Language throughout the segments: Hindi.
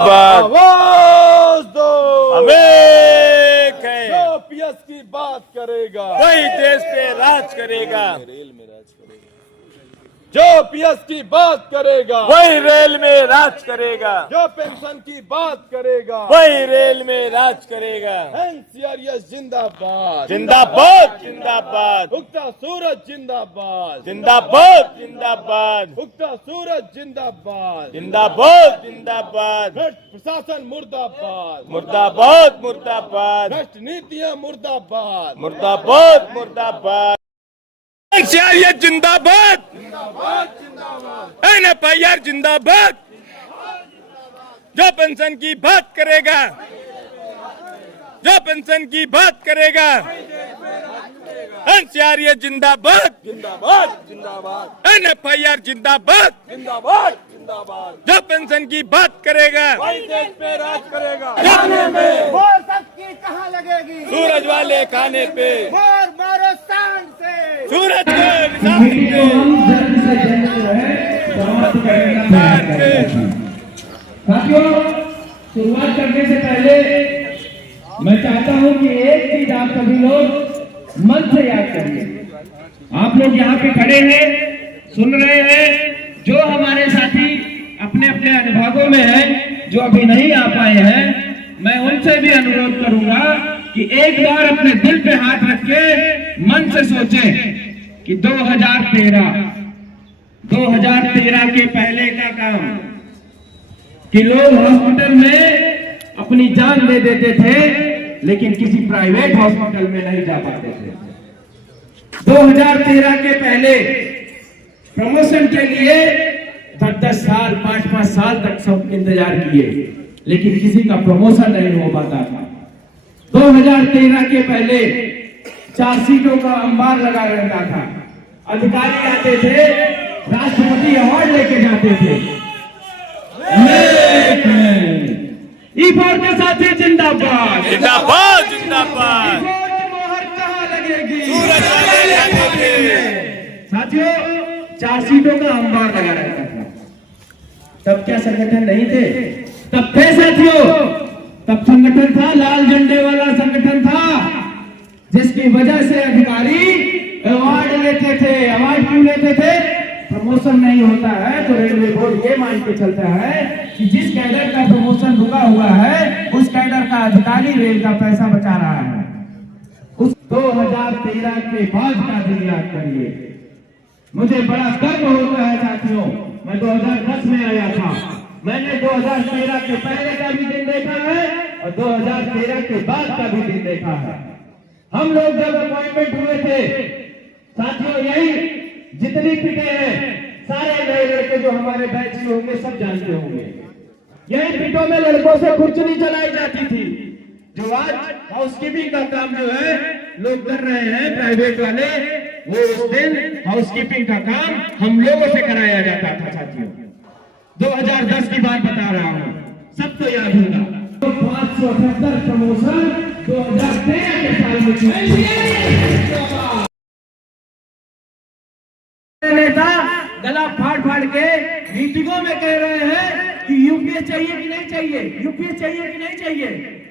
आवाज दो, हमें है जो पीएस की बात करेगा वही देश पे राज करेगा, जो पीएस की बात करेगा वही रेल में राज करेगा, जो पेंशन की बात करेगा वही रेल में राज करेगा। एनसीआरएस जिंदाबाद, जिंदाबाद जिंदाबाद उगता सूरज जिंदाबाद, जिंदाबाद जिंदाबाद उगता सूरज जिंदाबाद, जिंदाबाद जिंदाबाद भ्रष्ट प्रशासन मुर्दाबाद, मुर्दाबाद मुर्दाबाद भ्रष्ट नीतियां मुर्दाबाद, मुर्दाबाद मुर्दाबाद। एनसीआरएस जिंदाबाद, एनएफआईआर जिंदाबाद। जो पेंशन की बात करेगा, जो पेंशन की बात करेगा, एनसीआरएस जिंदाबाद, जिंदाबाद जिंदाबाद, एनएफआईआर जिंदाबाद, जिंदाबाद जिंदाबाद, जो पेंशन की बात करेगा वही देश पे राज करेगा। जाने में वो सबकी कहाँ लगेगी? सूरज वाले खाने पे, मोर मारो शान से। सूरज को निशान पे, साथियों, शुरुआत करने से पहले मैं चाहता हूं कि एक चीज आप सभी लोग मन से याद करिए। आप लोग यहाँ पे खड़े हैं, सुन रहे हैं, जो हमारे साथी अपने अपने अनुभागों में हैं, जो अभी नहीं आ पाए हैं, मैं उनसे भी अनुरोध करूंगा कि एक बार अपने दिल पे हाथ रख के मन से सोचें कि 2013 के पहले का काम कि लोग हॉस्पिटल में अपनी जान दे देते थे, लेकिन किसी प्राइवेट हॉस्पिटल में नहीं जा पाते थे। 2013 के पहले प्रमोशन के लिए 10-10 साल 5-5 साल तक सब इंतजार किए, लेकिन किसी का प्रमोशन नहीं हो पाता था। 2013 के पहले 4 सीटों का अंबार लगा रहता था। अधिकारी आते थे, राष्ट्रपति अवार्ड लेके जाते थे। ई4 के साथी जिंदाबाद, जिंदाबाद जिंदाबाद। मोहर कहाँ लगेगी? सूरज वाले खाने पे। साथियों, 4 सीटों का अंबार लगा रहता था। तब क्या संगठन नहीं थे? तब थे साथियों, तब संगठन था, लाल झंडे वाला संगठन था, जिसकी वजह से अधिकारी अवार्ड लेते थे। अवार्ड क्यों लेते थे? प्रमोशन नहीं होता है तो रेलवे बोर्ड ये मान के चलता है कि जिस कैडर का प्रमोशन रुका हुआ है, उस कैडर का अधिकारी रेल का पैसा बचा रहा है। उस 2013 के बाद का दिन याद करिए। मुझे बड़ा गर्व होता है साथियों, मैं 2010 में आया था, मैंने 2013 के पहले का भी दिन देखा है और 2013 के बाद का भी दिन देखा है। हम लोग जब अपॉइंटमेंट हुए थे साथियों, यही जितनी पिटे हैं, सारे नए लड़के जो हमारे बैच में होंगे सब जानते होंगे, यही पिटों में लड़कों से खुरचनी चलाई जाती थी। जो आज हाउसकीपिंग का काम जो है लोग कर रहे हैं प्राइवेट वाले, वो उस दिन हाउसकीपिंग का काम हम लोगों से कराया जाता था साथियों। 2010 की बात बता रहा हूँ, सबको याद होगा। 578 प्रमोशन 2013 के साल में नेता गला फाड़ फाड़ के मीटिंगों में कह रहे हैं कि यूपीएस चाहिए कि नहीं चाहिए, यूपीएस चाहिए कि नहीं चाहिए,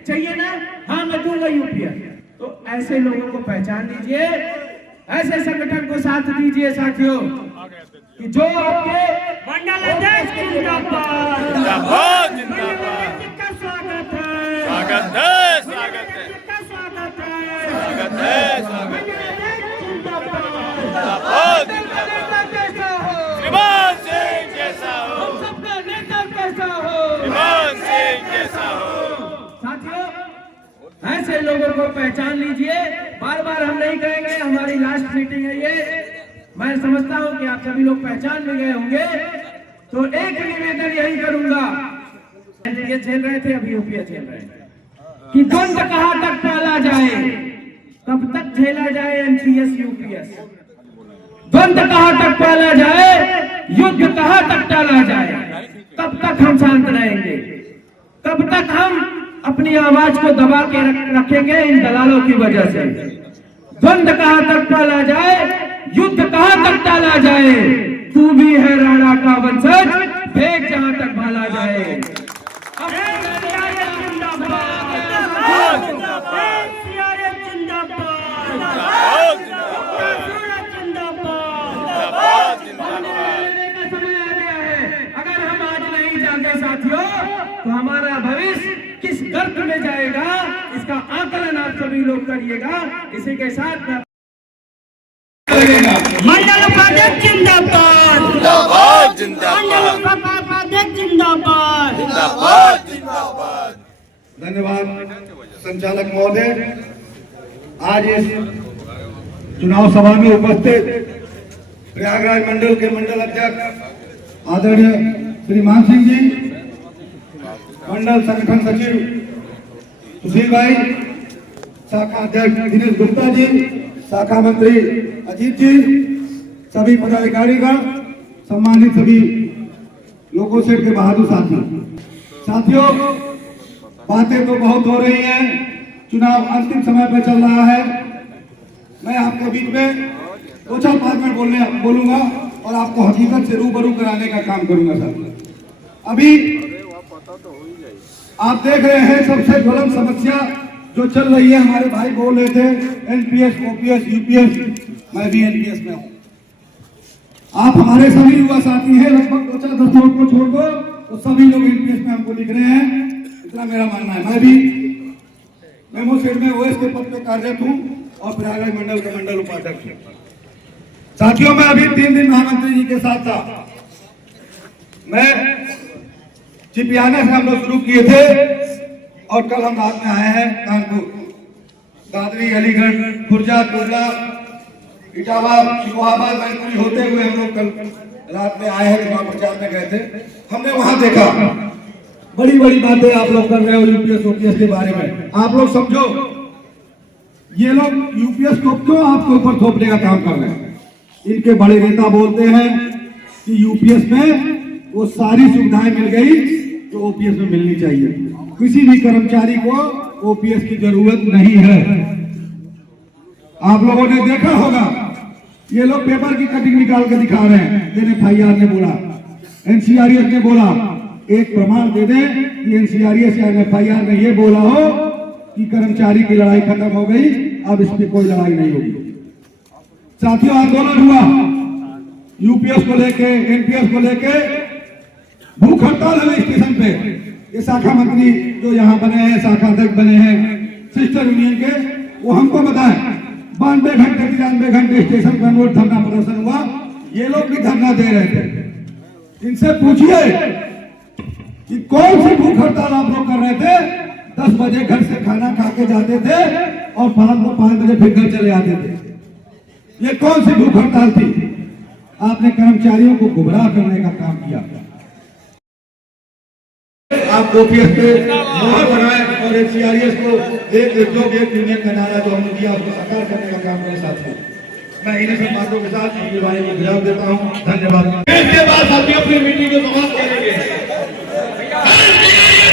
चाहिए ना, हाँ मैं दूंगा यूपीएस। तो ऐसे लोगों को पहचान लीजिए, ऐसे संगठन को साथ दीजिए साथियों, कि जो आपके मंडल अध्यक्ष जिंदाबाद, जिंदाबाद जिंदाबाद। का स्वागत है, स्वागत है, स्वागत है, का स्वागत है, स्वागत है, स्वागत है। जिंदाबाद जिंदाबाद। श्रीमान सिंह जैसा हो, सबका नेता कैसा हो, श्रीमान सिंह जैसा हो। साथियों, ऐसे लोगों को पहचान लीजिए। बार बार हम नहीं कहेंगे, हमारी लास्ट मीटिंग है ये, मैं समझता हूं कि आप सभी लोग पहचान भी गए होंगे, तो एक निवेदन यही करूंगा, ये झेल रहे थे, अभी यूपीएस झेल रहे हैं, कि द्वंद्व कहां तक टाला जाए, कब तक झेला जाए एनसीएस यूपीएस, द्वंद्व कहां तक टाला जाए, युद्ध कहां तक टाला जाए, कब तक हम शांत रहेंगे, कब तक हम अपनी आवाज को दबा के रखेंगे इन दलालों की वजह से। द्वंद्व कहां तक टाला जाए, युद्ध कहां तक टाला जाए, तू भी है राणा का वंशज, भेद जहां तक भाला जाए। अब गर्त में जाएगा, इसका आकलन आप सभी लोग करिएगा। इसी के साथ में मंडल उपाध्यक्ष जिंदाबाद, जिंदाबाद जिंदाबाद मंडल उपाध्यक्ष जिंदाबाद, जिंदाबाद जिंदाबाद। धन्यवाद संचालक महोदय। आज इस चुनाव सभा में उपस्थित प्रयागराज मंडल के मंडल अध्यक्ष आदरणीय श्री मान सिंह जी, मंडल संगठन सचिव सुशील भाई, शाखा अध्यक्ष दिनेश गुप्ता जी, शाखा मंत्री अजीत जी, सभी पदाधिकारीगण, सम्मानित सभी लोगों से के बहादुर साथियों, बातें तो बहुत हो रही हैं, चुनाव अंतिम समय पर चल रहा है। मैं आपके बीच में 2-4 मिनट बोलूंगा और आपको हकीकत से रूबरू कराने का काम करूंगा। सर, अभी आप देख रहे हैं सबसे ज्वलंत समस्या जो चल रही है। हमारे भाई बोल रहे थे एनपीएस, ओपीएस, यूपीएस, मैं भी एनपीएस में हूं। आप हमारे सभी युवा साथी हैं, लगभग 2-4 दशकों को छोड़ दो तो सभी लोग एनपीएस में हमको दिख रहे हैं, इतना मेरा मानना है। मैं भी मेमो सेट में ओएस के पद पे कार्यरत हूं और प्रयागराज मंडल के मंडल उपाध्यक्ष हूं। साथियों, मैं अभी 3 दिन महामंत्री जी के साथ था। मैं चिपियाना से हम लोग शुरू किए थे और कल हम रात में आए हैं कानपुर, दादरी, अलीगढ़, खुर्जा, टोला, इटावा, शिकोहाबाद, मैनपुरी होते हुए हम लोग कल रात में आए हैं। चुनाव प्रचार में गए थे, हमने वहां देखा बड़ी बड़ी बातें आप लोग कर रहे हो यूपीएस ओपीएस के बारे में। आप लोग समझो, ये लोग यूपीएस को क्यों आपके ऊपर थोपने का काम कर रहे हैं। इनके बड़े नेता बोलते हैं कि यूपीएस में वो सारी सुविधाएं मिल गई जो ओपीएस में मिलनी चाहिए, किसी भी कर्मचारी को ओपीएस की जरूरत नहीं है। आप लोगों ने देखा होगा, ये लोग पेपर की कटिंग निकाल के दिखा रहे हैं। एनएफआईआर ने बोला, एनसीआरएस ने बोला, एक प्रमाण दे दें कि एनसीआरएस या एनएफआईआर ने ये बोला हो कि कर्मचारी की लड़ाई खत्म हो गई, अब इस पर कोई लड़ाई नहीं होगी। साथियों, आंदोलन हुआ यूपीएस को लेके, एनपीएस को लेके, भूख हड़ताल है स्टेशन पे। ये शाखा मंत्री जो यहाँ बने हैं, शाखा अध्यक्ष बने हैं सिस्टर यूनियन के, वो हमको बताएं 92 घंटे 93 घंटे स्टेशन पर रोड धरना प्रदर्शन हुआ। ये लोग भी धरना दे रहे थे। इनसे पूछिए कि कौन सी भूख हड़ताल आप लोग कर रहे थे। 10 बजे घर से खाना खा के जाते थे और 5 बजे फिर घर चले आते थे। ये कौन सी भूख हड़ताल थी। आपने कर्मचारियों को गुमराह करने का काम किया। आप ओपीएस पे मोहर बनाए और एनसीआरएस को एक यूनियन का नारा जो हमने दिया उसको साकार करने का काम मेरे साथ है। मैं इन्हीं सब बातों के साथ ये भाई को जवाब देता हूँ। धन्यवाद। इसके बाद साथियों अपनी मीटिंग को समाप्त करेंगे।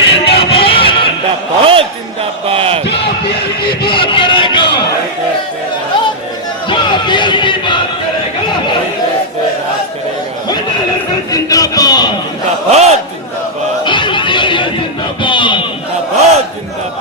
जिंदाबाद जिंदाबाद। जिंदाबाद जिंदाबाद जिंदाबाद जिंदाबाद।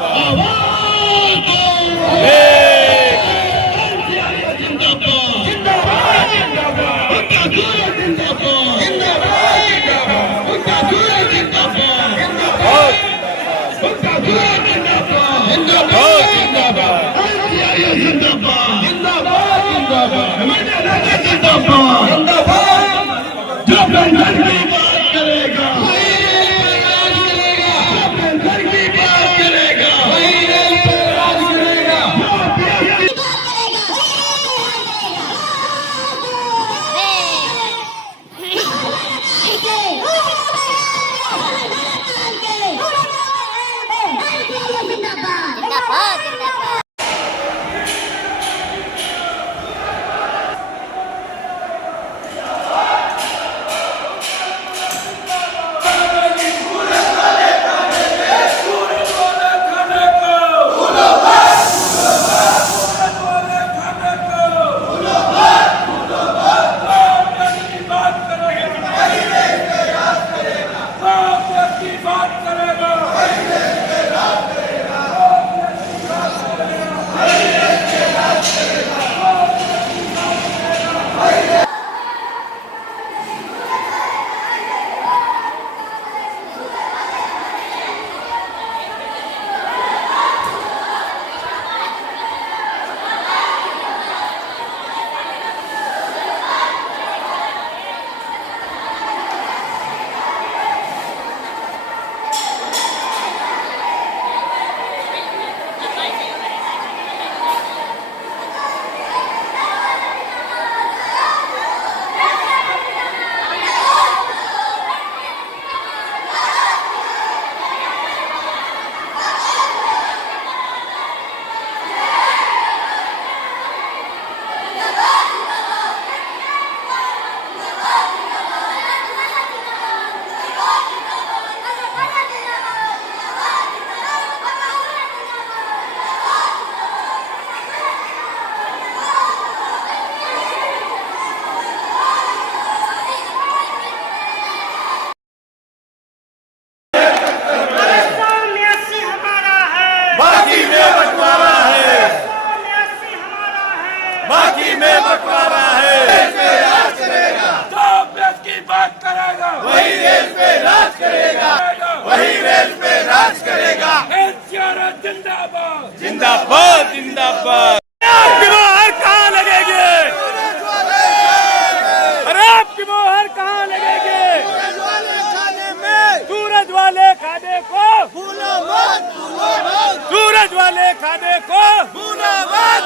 सूरज वाले खाने को भूलो मत।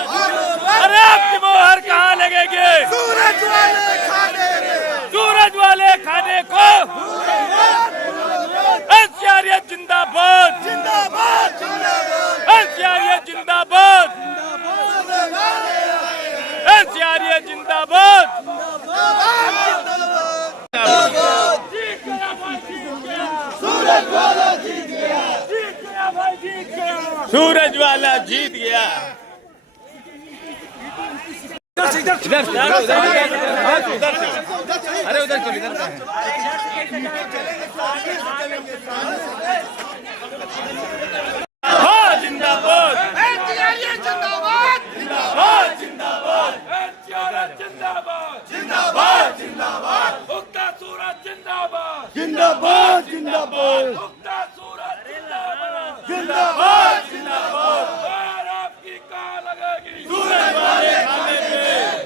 अरे आपकी मोहर कहाँ लगेगी? सूरज वाले खाने को एनसीआरएफ जिंदाबाद, एनसीआरएफ जिंदाबाद, एनसीआरएफ जिंदाबाद। सूरज वाला जीत गया। अरे उधर चल, इधर हाँ जिंदाबाद, जिंदाबाद, जिंदाबाद, जिंदाबाद, जिंदाबाद, जिंदाबाद, उगता सूरज जिंदाबाद, जिंदाबाद, जिंदाबाद, उगता सूरज जिंदाबाद, जिंदाबाद, जिंदाबाद। और आपकी कहाँ लगेगी? सूरज वाले खाने पे।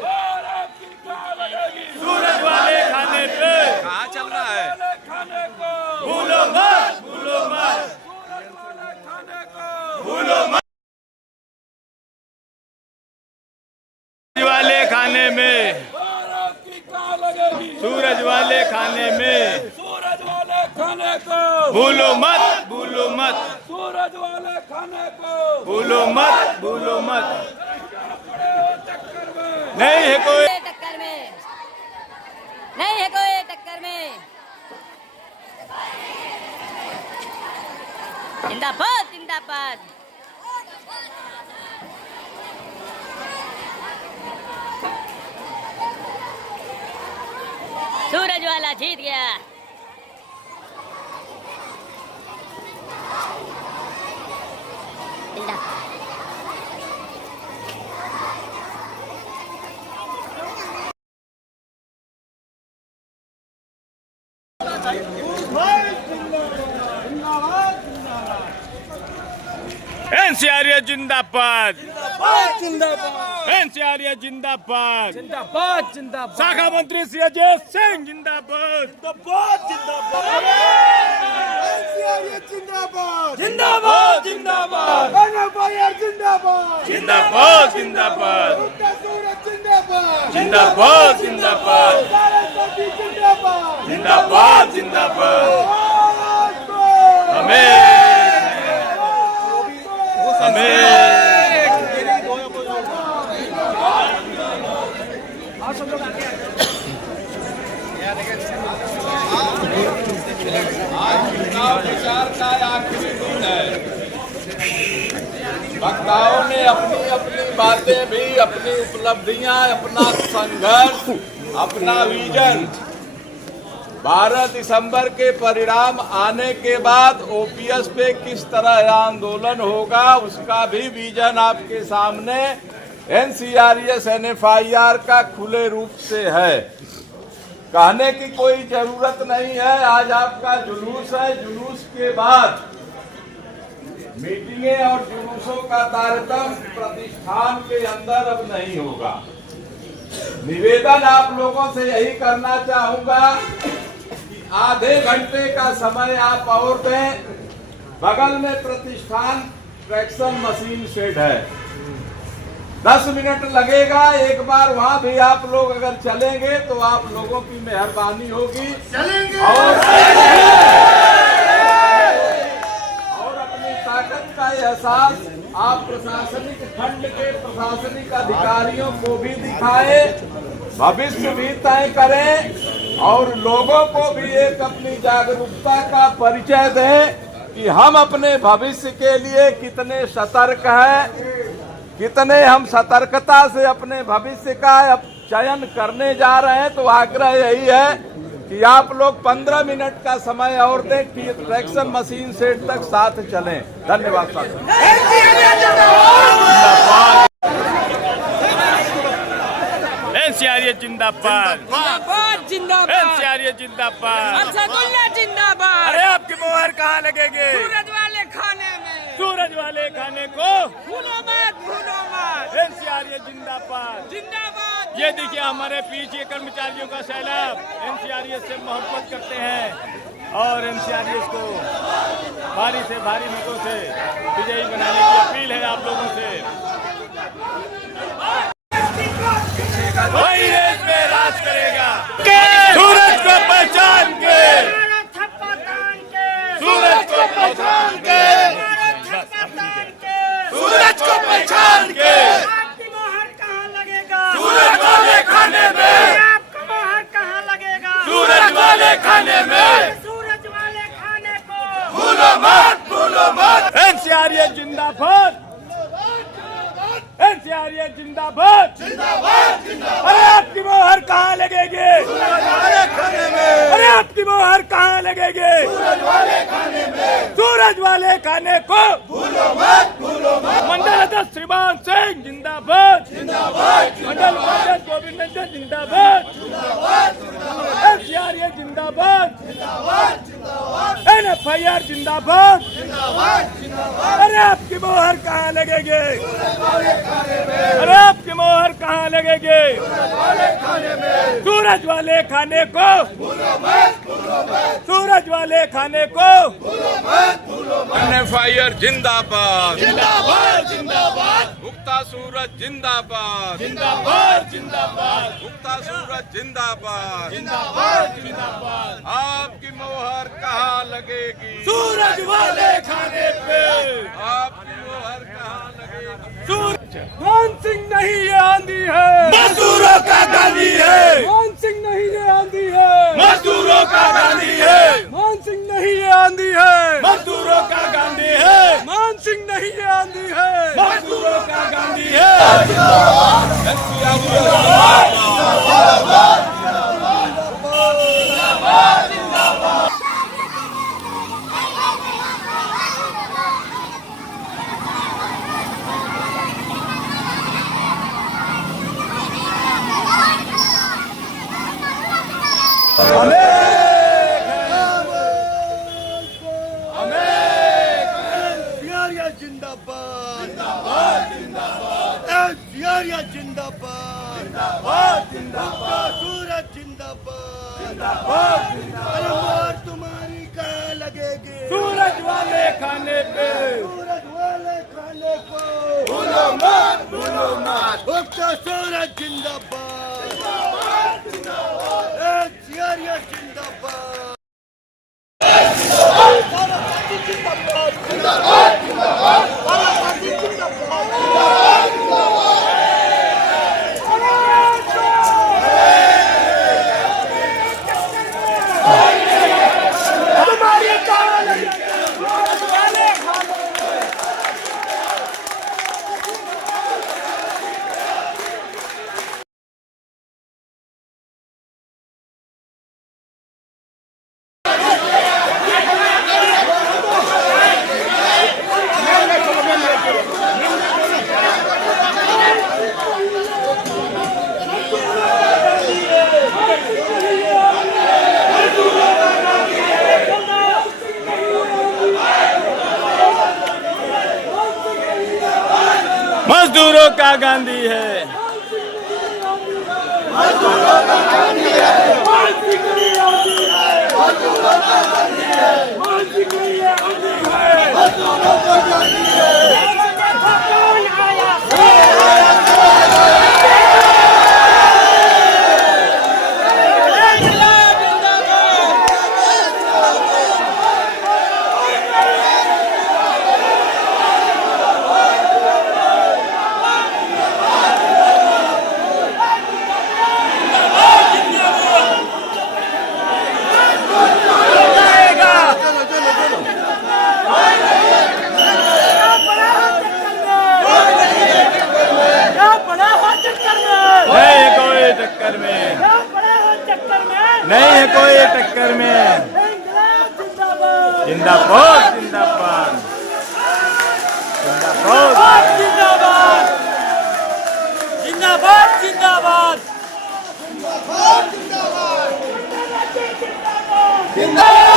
और आपकी कहाँ लगेगी? सूरज वाले खाने पे। कहाँ चल रहा है? खाने को भूलो मत, भूलो मत। सूरज वाले खाने को भूलो मत। वाले खाने में सूरज वाले खाने में, सूरज वाले खाने को भूलो मत, भूलो मत। सूरज वाले खाने को भूलो मत, भूलो मत। नहीं है कोई टक्कर में, नहीं है कोई टक्कर में। जिंदाबाद, जिंदाबाद। सूरज वाला जीत गया। एनसीआरएफ जिंदाबाद, एनसीआरएफ जिंदाबाद, जिंदाबाद, जिंदाबाद। शाखा मंत्री श्री अजय सिंह जिंदाबाद, जिंदाबाद, जिंदाबाद, जिंदाबाद, जिंदाबाद, जिंदाबाद, जिंदाबाद, जिंदाबाद, जिंदाबाद, जिंदाबाद, जिंदाबाद, जिंदाबाद, जिंदाबाद। हमें प्रचार का आखिरी दिन है। वक्ताओं ने अपनी अपनी बातें भी, अपनी उपलब्धियां, अपना संघर्ष, अपना विजन, 12 दिसंबर के परिणाम आने के बाद ओपीएस पे किस तरह आंदोलन होगा उसका भी विजन आपके सामने एनसीआरएस एनएफआईआर का खुले रूप से है। कहने की कोई जरूरत नहीं है। आज आपका जुलूस है, जुलूस के बाद मीटिंगें और जुलूसों का तारतम्य प्रतिष्ठान के अंदर अब नहीं होगा। निवेदन आप लोगों से यही करना चाहूंगा कि आधे घंटे का समय आप और दें। बगल में प्रतिष्ठान ट्रैक्शन मशीन सेट है, 10 मिनट लगेगा। एक बार वहां भी आप लोग अगर चलेंगे तो आप लोगों की मेहरबानी होगी। चलेंगे और अपनी ताकत का एहसास आप प्रशासनिक खंड के प्रशासनिक अधिकारियों को भी दिखाए, भविष्य भी तय करें और लोगों को भी एक अपनी जागरूकता का परिचय दें कि हम अपने भविष्य के लिए कितने सतर्क हैं, कितने हम सतर्कता से अपने भविष्य का चयन करने जा रहे हैं। तो आग्रह यही है कि आप लोग 15 मिनट का समय और दें कि ट्रैक्शन मशीन सेट तक साथ चलें। धन्यवाद साथियों। एनसीआरएफ जिंदाबाद, जिंदाबाद, एनसीआरएफ जिंदाबाद, रसगुल्ला जिंदाबाद। अरे आपकी मोहर कहाँ लगेगी? सूरज वाले खाने में, सूरज वाले खाने को भूलो मत, भूलो मत। एनसीआरएफ जिंदाबाद, जिंदाबाद। ये देखिए हमारे पीछे कर्मचारियों का सैलाब एनसीआरएफ से मोहब्बत करते हैं। और एनसीआरएस को भारी से भारी मतों से विजयी बनाने की अपील है आप लोगों से। वही देश में राज करेगा, सूरज को पहचान के, सूरज को पहचान के, सूरज को पहचान के, आपकी मोहर कहाँ लगेगा? सूरज वाले खाने में, आपका मोहर कहाँ लगेगा? सूरज वाले खाने में, सूरज वाले खाने को भूलो मत, भूलो मत। एनसीआरएस जिंदाबाद, एनसीआरएस जिंदाबाद, जिंदाबाद, जिंदाबाद। अरे आपकी मोहर कहाँ लगेगी? सूरज वाले खाने में। अरे आपकी मोहर कहाँ लगेगी? सूरज वाले खाने में। सूरज वाले खाने को भूलो मत, भूलो मत। मंडल अध्यक्ष श्रीमान सिंह जिंदाबाद, जिंदाबाद। मंडल उपाध्यक्ष गोविंद रंजन जिंदाबाद, जिंदाबाद। एनसीआरएस जिंदाबाद, जिंदाबाद, जिंदाबाद। एनएफआईआर जिंदाबाद, जिंदाबाद, जिंदाबाद। अरे आपकी मोहर कहाँ लगेगी? अरे आपकी मोहर कहाँ लगेगी? सूरज वाले खाने को भूलो मत, भूलो मत। सूरज वाले खाने को भूलो मत, भूलो मत। एनएफआईआर जिंदाबाद, जिंदाबाद, जिंदाबाद। उगता सूरज जिंदाबाद, जिंदाबाद, जिंदाबाद। उगता सूरज जिंदाबाद, जिंदाबाद, जिंदाबाद। आपकी मोहर कहाँ लगेगी? सूरज वाले खाने पे आपकी मोहर कहाँ लगेगी? मान सिंह नहीं ये आंधी है, मजदूरों का गांधी है। मान सिंह नहीं ये आंधी है, मजदूरों का गांधी है। मान सिंह नहीं ये आंधी है, मजदूरों का गांधी है। मान सिंह नहीं ये आंधी है, मजदूरों का गांधी है। तुम्हारी कहाँ लगेगी? सूरज वाले खाने पे सूरज वाले खाने को भूलो मत, भूलो मत। उगता सूरज जिंदाबाद, जिंदाबाद, जिंदाबाद। एनसीआरएस जिंदाबाद, मजदूरों का गांधी है, मजदूरों का गांधी है। मान सिंह नहीं आंधी है, मजदूरों का गांधी है। मान सिंह नहीं आंधी है, मजदूरों का गांधी है। नहीं है कोई टक्कर में। जिंदाबाद, जिंदाबाद, जिंदाबाद, जिंदाबाद, जिंदाबाद, जिंदाबाद,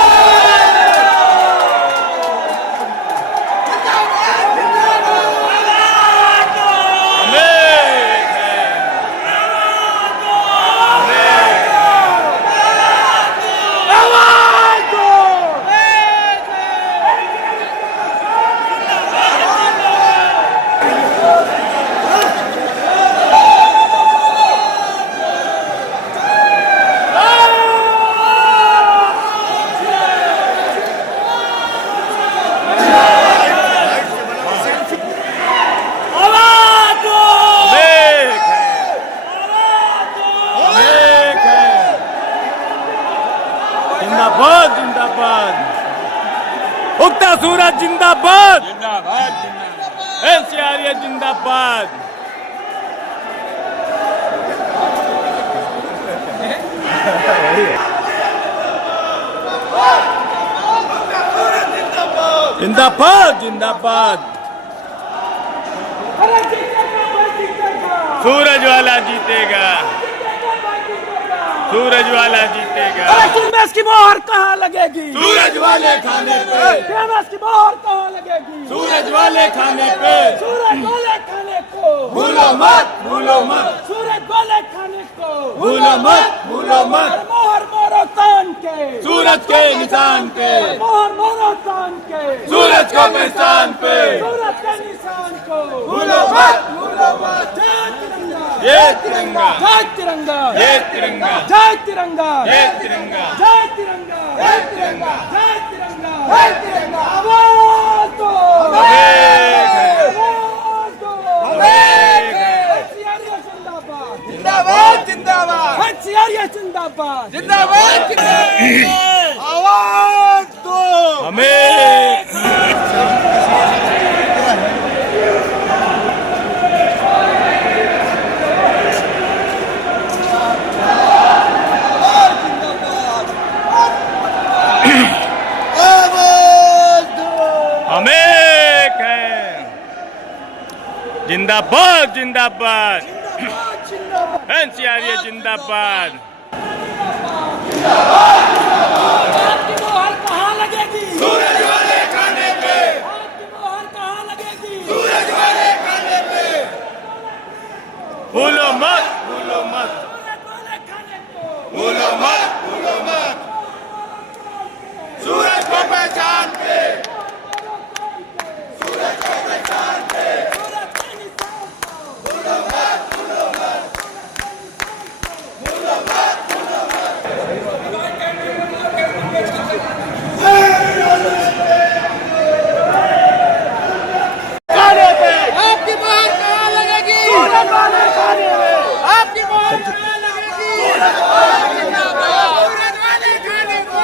जिंदाबाद जिंदाबाद उगता सूरज जिंदाबाद एनसीआर जिंदाबाद जिंदाबाद जिंदाबाद सूरज वाला जीतेगा सूरज वाला जीतेगा फेमस की मोहर कहाँ लगेगी? सूरज वाले खाने पे फेमस की मोहर कहाँ लगेगी? सूरज वाले खाने पे सूरज वाले खाने को भूलो मत सूरज वाले खाने को भूलो मत मोहर मोरो तान के सूरज के निशान पे मोहर मोरो तान के सूरज को पहचान पे सूरज के निशान को भूलो मत जय तिरंगा ये जय तिरंगा तिरंगा ये तिरंगा जय तिरंगा ये तिरंगा जय तिरंगा जय तिरंगा जय तिरंगा जय तिरंगा आवाज दो आवाज दो हथियारिया जिंदाबाद जिंदाबाद जिंदाबाद हथियारिया जिंदाबाद जिंदाबाद आवाज दो हमें जिंदाबाद जिंदाबाद एनसीआर जिंदाबाद आपकी मोहर कहाँ लगेगी? सूरज वाले खाने पे आपकी मोहर कहाँ लगेगी? सूरज वाले खाने पे भूलो मत सूरज वाले खाने को भूलो मत सूरज को पहचान पे सूरज को पहचान पे सूरज के निशान को आपकी मोहर कहाँ लगेगी? सूरज वाले खाने में आपकी मोहर कहाँ लगेगी? सूरज वाले खाने को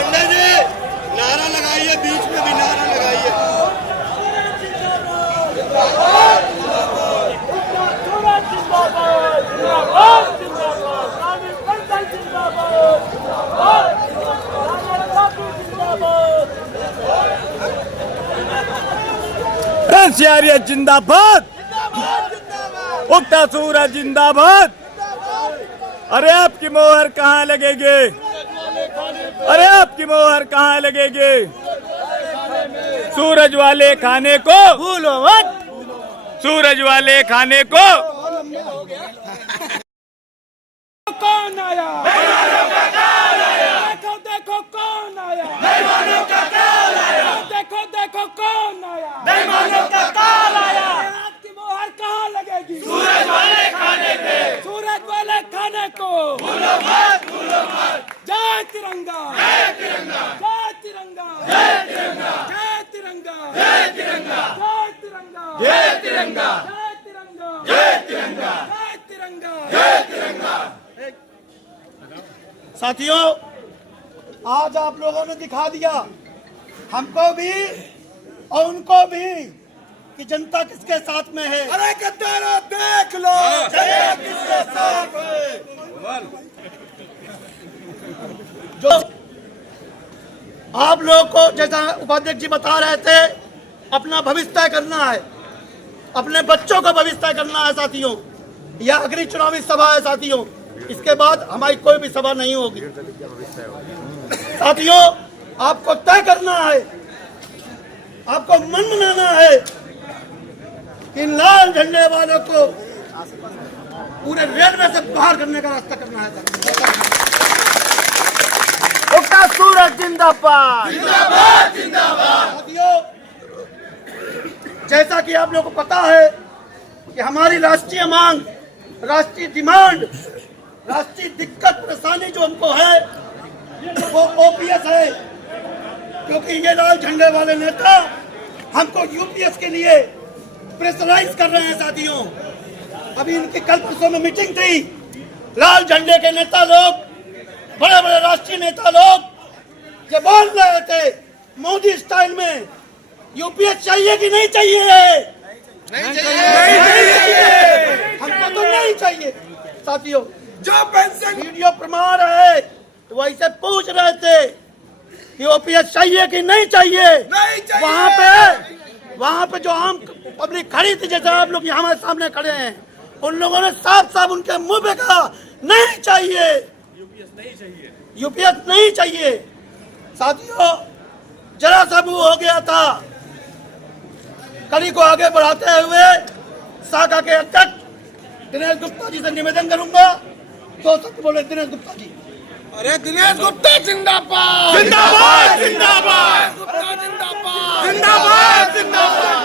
अंडा जी नारा लगाइए बीच में भी नारा लगाइए सूरज जिंदाबाद जिंदाबाद जिंदाबाद रानी पंचल जिंदाबाद जिंदाबाद रानी साथी जिंदाबाद एनसीआर जिंदाबाद उगता सूरज जिंदाबाद अरे आपकी मोहर कहाँ लगेगी अरे आपकी मोहर कहाँ लगेगी सूरज वाले खाने को भूलो मत सूरज वाले खाने को कौन आया? देखो देखो कौन आया? देखो देखो कौन आया? आपकी मोहर कहाँ लगेगी? सूरज वाले खाने पे सूरज वाले खाने को भूलो मत जय तिरंगा जय तिरंगा जय तिरंगा जय तिरंगा जय तिरंगा जय तिरंगा जय तिरंगा जय तिरंगा जय तिरंगा जय तिरंगा जय तिरंगा साथियों, आज आप लोगों ने दिखा दिया हमको भी और उनको भी कि जनता किसके साथ में है। अरे गद्दारों देख लो जनता किसके साथ है जो आप लोगों को जैसा उपाध्यक्ष जी बता रहे थे, अपना भविष्य तय करना है, अपने बच्चों का भविष्य तय करना है साथियों। यह अगली चुनावी सभा है साथियों, इसके बाद हमारी कोई भी सभा नहीं होगी। साथियों, आपको तय करना है, आपको मन बनाना है कि लाल झंडे वालों को पूरे रेलवे से बाहर करने का रास्ता करना है। उगता सूरज जिंदाबाद जिंदाबाद जिंदाबाद साथियों, जैसा कि आप लोगों को पता है कि हमारी राष्ट्रीय मांग, राष्ट्रीय डिमांड, राष्ट्रीय दिक्कत परेशानी जो हमको है, वो ओपीएस है, क्योंकि ये लाल झंडे वाले नेता हमको यूपीएस के लिए प्रेशराइज कर रहे हैं साथियों। अभी इनकी कल परसों में मीटिंग थी, लाल झंडे के नेता लोग, बड़े बड़े राष्ट्रीय नेता लोग ये बोल रहे थे मोदी स्टाइल में यूपीएस चाहिए कि नहीं चाहिए? नहीं चाहिए। हमको तो नहीं चाहिए साथियों। जो पेंशन वीडियो प्रमाण है, तो वैसे पूछ रहे थे कि ओपीएस चाहिए कि नहीं चाहिए। नहीं चाहिए। वहाँ पे जो आम पब्लिक खड़ी थी, जैसे आप लोग यहाँ हमारे सामने खड़े हैं, उन लोगों ने साफ साफ उनके मुंह पे कहा नहीं चाहिए, यूपीएस नहीं चाहिए। साथियों, जरा सा वो हो गया था। कड़ी को आगे बढ़ाते हुए शाखा के अध्यक्ष दिनेश गुप्ता जी से निवेदन करूंगा, तो सत्य बोले दिनेश गुप्ता जी। अरे दिनेश गुप्ता जिंदाबाद जिंदाबाद जिंदाबाद जिंदाबाद जिंदाबाद जिंदाबाद।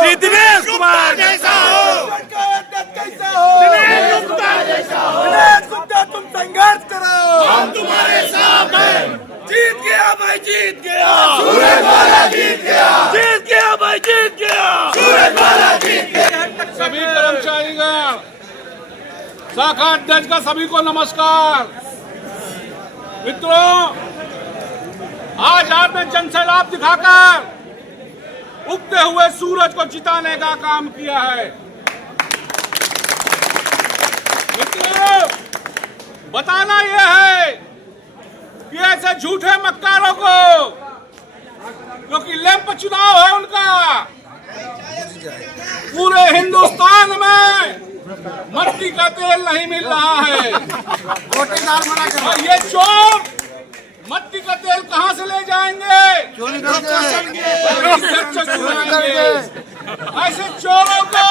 श्री दिनेश कुमार जैसा हो, दिनेश गुप्ता जैसा हो। दिनेश गुप्ता तुम संघर्ष करो, हम तुम्हारे साथ हैं। जीत गया भाई, जीत गया सूरज वाला, जीत गया, जीत गया भाई, जीत गया सूरज वाला, जीत गया। सभी कर्मचारीगण, शाखा अध्यक्ष का सभी को नमस्कार। मित्रों, आज आपने जनसैलाब दिखाकर उगते हुए सूरज को जिताने का काम किया है। मित्रों, बताना यह है कि ऐसे झूठे मक्कारों को, क्योंकि लैंप चुनाव है उनका, पूरे हिंदुस्तान में मट्टी का तेल नहीं मिल रहा है। और ये चोर मट्टी का तेल कहां से ले जाएंगे? ऐसे चोरों को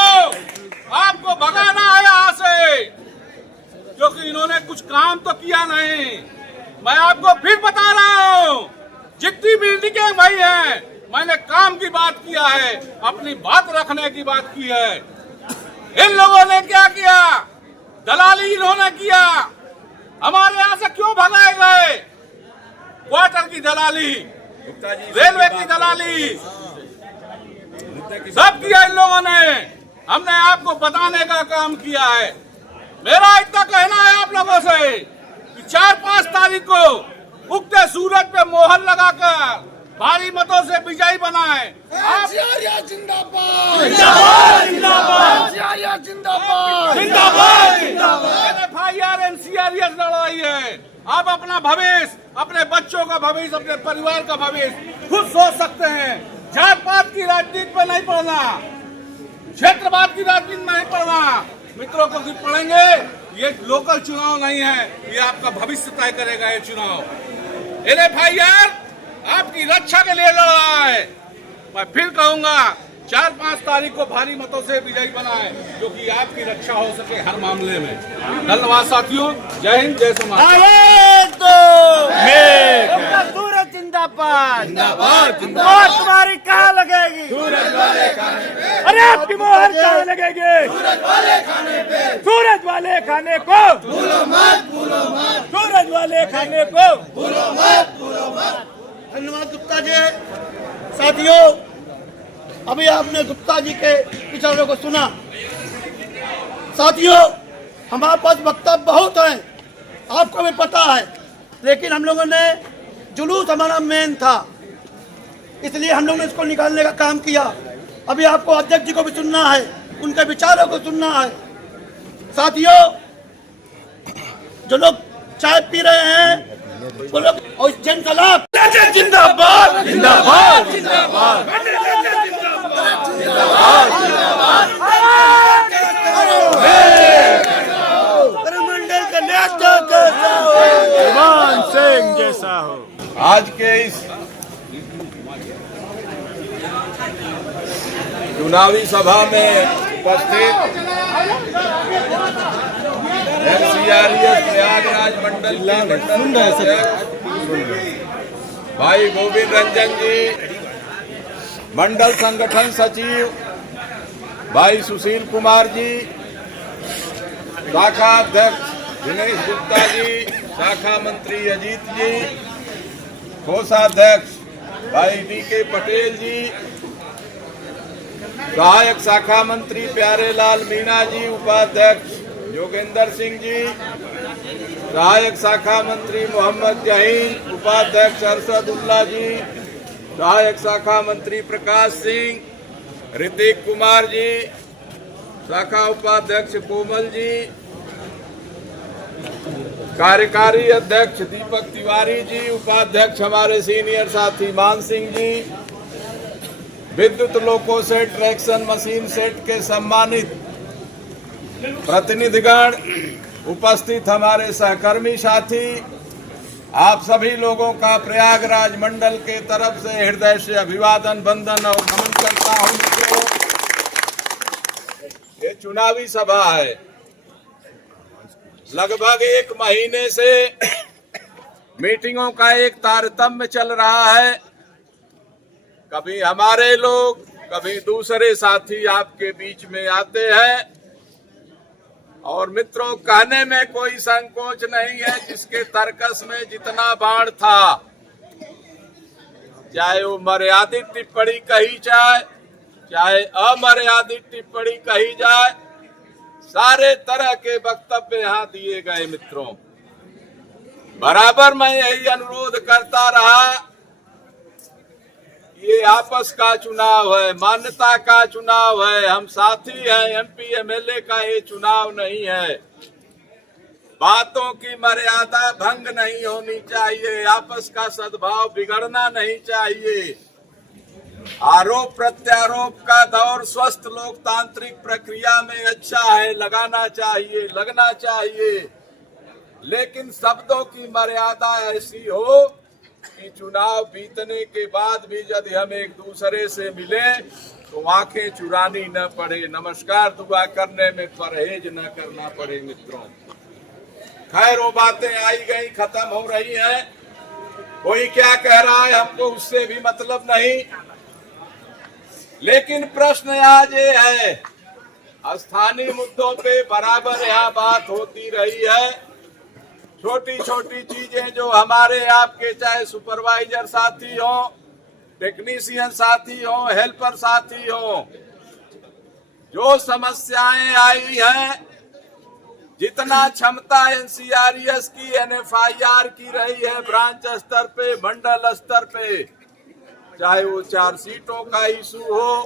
आपको भगाना है यहाँ से, क्योंकि इन्होंने कुछ काम तो किया नहीं। मैं आपको फिर बता रहा हूँ, जितनी मीटिंगें भाई हैं, मैंने काम की बात किया है, अपनी बात रखने की बात की है। इन लोगों ने क्या किया? दलाली इन्होंने किया। हमारे यहाँ से क्यों भगाए गए? क्वार्टर की दलाली, रेलवे की दलाली, सब किया इन लोगों ने। हमने आपको बताने का काम किया है। मेरा इतना कहना है आप लोगों से कि 4-5 तारीख को उगते सूरज पे मोहर लगाकर भारी मतों से विजयी बनाए। जिंदाबाद जिंदाबाद जिंदाबाद जिंदाबाद जिंदाबाद। FIR NCRS लड़ाई है। आप अपना भविष्य, अपने बच्चों का भविष्य, अपने परिवार का भविष्य खुद सोच सकते हैं। जात पात की राजनीति पर नहीं पड़ना, क्षेत्रवाद की राजनीति में नहीं पड़ना। मित्रों को भी पढ़ेंगे, ये लोकल चुनाव नहीं है, ये आपका भविष्य तय करेगा ये चुनाव। FIR आपकी रक्षा के लिए लड़ रहा है। मैं फिर कहूंगा 4-5 तारीख को भारी मतों से विजयी बनाए, जो कि आपकी रक्षा हो सके हर मामले में। धन्यवाद साथियों, जय हिंद, जय समाज। सूरज जिंदाबाद जिंदाबाद जिंदाबाद। तुम्हारी कहाँ लगेगी? सूरज वाले खाने पे। अरे आपकी मोहर कहाँ लगेगी? सूरज वाले खाने पे। सूरज वाले खाने को भूलो मत, भूलो मत, सूरज वाले खाने को भूलो मत, भूलो मत। धन्यवाद गुप्ता जी। साथियों, अभी आपने गुप्ता जी के विचारों को सुना। साथियों, हमारे पास वक्तव्य बहुत हैं, आपको भी पता है, लेकिन हम लोगों ने जुलूस हमारा मेन था, इसलिए हम लोगों ने इसको निकालने का काम किया। अभी आपको अध्यक्ष जी को भी सुनना है, उनके विचारों को सुनना है। साथियों, जो लोग चाय पी रहे हैं वो लोग, और जनसैलाब जिंदाबाद जिंदाबाद जिंदाबाद मंडल का नेता कैसा हो? भगवान सिंह जैसा हो। आज के इस चुनावी सभा में उपस्थित NCRS प्रयागराज मंडल के भाई गोविंद रंजन जी, मंडल संगठन सचिव भाई सुशील कुमार जी, शाखा अध्यक्ष दिनेश गुप्ता जी, शाखा मंत्री अजीत जी, कोषाध्यक्ष भाई DK पटेल जी, सहायक शाखा मंत्री प्यारेलाल मीणा जी, उपाध्यक्ष योगेंद्र सिंह जी, सहायक शाखा मंत्री मोहम्मद जहीन, उपाध्यक्ष अरशदुल्ला जी, सहायक शाखा मंत्री प्रकाश सिंह, ऋतिक कुमार जी, शाखा उपाध्यक्ष कोमल जी, कार्यकारी अध्यक्ष दीपक तिवारी जी, उपाध्यक्ष हमारे सीनियर साथी मान सिंह जी, विद्युत लोको सेट ट्रैक्शन मशीन सेट के सम्मानित प्रतिनिधिगण, उपस्थित हमारे सहकर्मी साथी, आप सभी लोगों का प्रयागराज मंडल के तरफ से हृदय से अभिवादन, वंदन और नमन करता हूं। ये चुनावी सभा है। लगभग 1 महीने से मीटिंगों का एक तारतम्य चल रहा है। कभी हमारे लोग, कभी दूसरे साथी आपके बीच में आते हैं। और मित्रों, कहने में कोई संकोच नहीं है, जिसके तर्कस में जितना बाण था, चाहे वो मर्यादित टिप्पणी कही जाए, चाहे अमर्यादित टिप्पणी कही जाए, सारे तरह के वक्तव्य यहाँ दिए गए। मित्रों, बराबर मैं यही अनुरोध करता रहा, ये आपस का चुनाव है, मान्यता का चुनाव है, हम साथी हैं, MP MLA का ये चुनाव नहीं है। बातों की मर्यादा भंग नहीं होनी चाहिए, आपस का सद्भाव बिगड़ना नहीं चाहिए। आरोप प्रत्यारोप का दौर स्वस्थ लोकतांत्रिक प्रक्रिया में अच्छा है, लगाना चाहिए, लगना चाहिए, लेकिन शब्दों की मर्यादा ऐसी हो कि चुनाव बीतने के बाद भी यदि हम एक दूसरे से मिले तो आंखें चुरानी न पड़े, नमस्कार दुआ करने में परहेज न करना पड़े। मित्रों, खैर वो बातें आई गई, खत्म हो रही हैं। कोई क्या कह रहा है हमको उससे भी मतलब नहीं, लेकिन प्रश्न आज ये है, स्थानीय मुद्दों पे बराबर यहाँ बात होती रही है। छोटी छोटी चीजें जो हमारे आपके, चाहे सुपरवाइजर साथी हो, टेक्नीशियन साथी हो, हेल्पर साथी हो, जो समस्याएं आई हैं, जितना क्षमता NCRES की, NFIR की रही है ब्रांच स्तर पे, मंडल स्तर पे, चाहे वो 4 सीटों का इशू हो,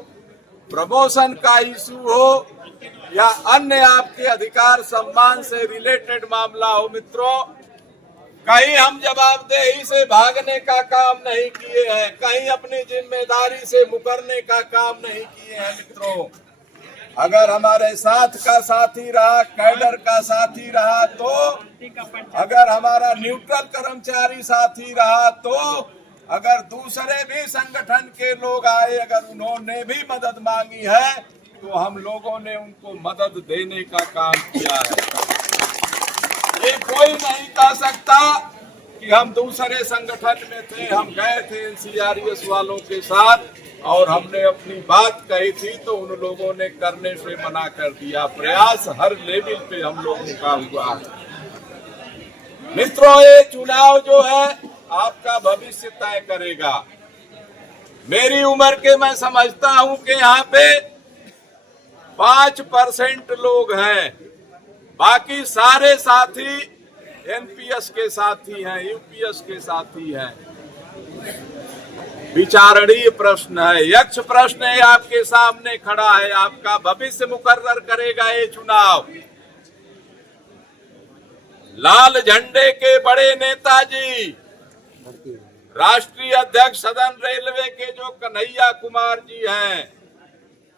प्रमोशन का इशू हो, या अन्य आपके अधिकार सम्मान से रिलेटेड मामला हो। मित्रों, कहीं हम जवाबदेही से भागने का काम नहीं किए हैं, कहीं अपनी जिम्मेदारी से मुकरने का काम नहीं किए हैं। मित्रों, अगर हमारे साथ का साथी रहा, कैडर का साथी रहा तो, अगर हमारा न्यूट्रल कर्मचारी साथी रहा तो, अगर दूसरे भी संगठन के लोग आए, अगर उन्होंने भी मदद मांगी है तो हम लोगों ने उनको मदद देने का काम किया है। ये कोई नहीं कह सकता कि हम दूसरे संगठन में थे, हम गए थे NCRES वालों के साथ और हमने अपनी बात कही थी तो उन लोगों ने करने से मना कर दिया। प्रयास हर लेवल पे हम लोगों का हुआ है। मित्रों, ये चुनाव जो है आपका भविष्य तय करेगा। मेरी उम्र के मैं समझता हूं कि यहाँ पे 5% लोग हैं, बाकी सारे साथी NPS के साथी हैं, UPS के साथी हैं। विचारणीय प्रश्न है, यक्ष प्रश्न है, आपके सामने खड़ा है, आपका भविष्य मुकर्रर करेगा ये चुनाव। लाल झंडे के बड़े नेताजी, राष्ट्रीय अध्यक्ष सदन रेलवे के जो कन्हैया कुमार जी हैं,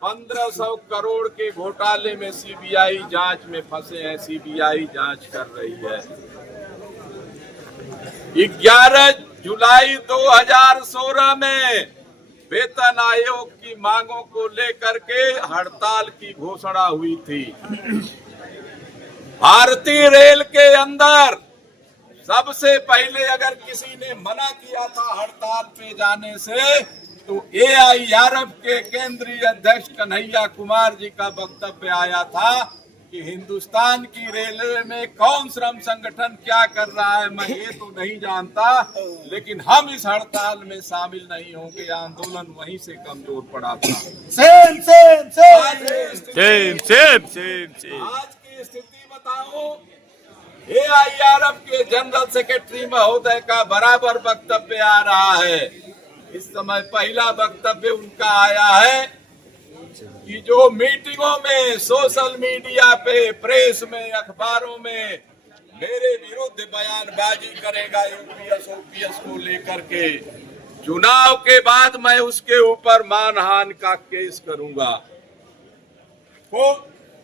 1500 करोड़ के घोटाले में CBI जांच में फंसे हैं, CBI जांच कर रही है। 11 जुलाई 2016 में वेतन आयोग की मांगों को लेकर के हड़ताल की घोषणा हुई थी। भारतीय रेल के अंदर सबसे पहले अगर किसी ने मना किया था हड़ताल पे जाने से तो AIRF के केंद्रीय अध्यक्ष कन्हैया कुमार जी का वक्तव्य आया था कि हिंदुस्तान की रेलवे में कौन श्रम संगठन क्या कर रहा है मैं ये तो नहीं जानता, लेकिन हम इस हड़ताल में शामिल नहीं होंगे। आंदोलन वहीं से कमजोर पड़ा था। सेम सेम आज की स्थिति बताऊं, AIRF के जनरल सेक्रेटरी महोदय का बराबर वक्तव्य आ रहा है। इस समय पहला वक्तव्य उनका आया है कि जो मीटिंगों में, सोशल मीडिया पे, प्रेस में, अखबारों में मेरे विरुद्ध बयानबाजी करेगा यूपीएस ओपीएस को लेकर के, चुनाव के बाद मैं उसके ऊपर मानहानि का केस करूंगा, वो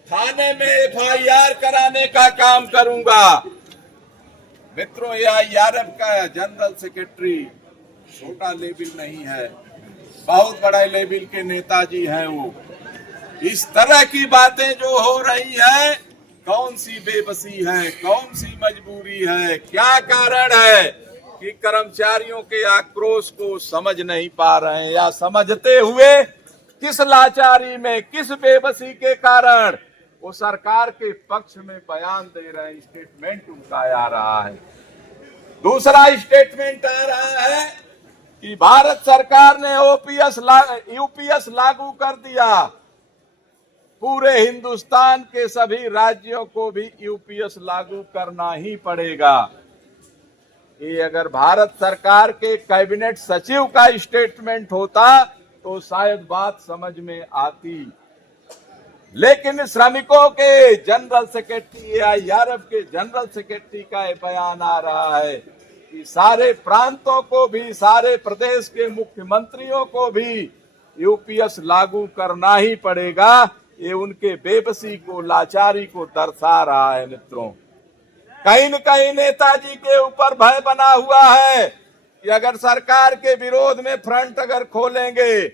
थाने में FIR कराने का काम करूंगा। मित्रों, AIRF का जनरल सेक्रेटरी छोटा लेवल नहीं है, बहुत बड़ा लेवल के नेताजी हैं वो। इस तरह की बातें जो हो रही है, कौन सी बेबसी है, कौन सी मजबूरी है, क्या कारण है कि कर्मचारियों के आक्रोश को समझ नहीं पा रहे हैं, या समझते हुए किस लाचारी में, किस बेबसी के कारण वो सरकार के पक्ष में बयान दे रहे हैं। स्टेटमेंट उनका आ रहा है। दूसरा स्टेटमेंट आ रहा है कि भारत सरकार ने यूपीएस लागू कर दिया, पूरे हिंदुस्तान के सभी राज्यों को भी यूपीएस लागू करना ही पड़ेगा। ये अगर भारत सरकार के कैबिनेट सचिव का स्टेटमेंट होता तो शायद बात समझ में आती, लेकिन श्रमिकों के जनरल सेक्रेटरी, AIRF के जनरल सेक्रेटरी का बयान आ रहा है कि सारे प्रांतों को भी, सारे प्रदेश के मुख्यमंत्रियों को भी यूपीएस लागू करना ही पड़ेगा। ये उनके बेबसी को, लाचारी को दर्शा रहा है। मित्रों, कहीं न कहीं नेताजी के ऊपर भय बना हुआ है कि अगर सरकार के विरोध में फ्रंट अगर खोलेंगे,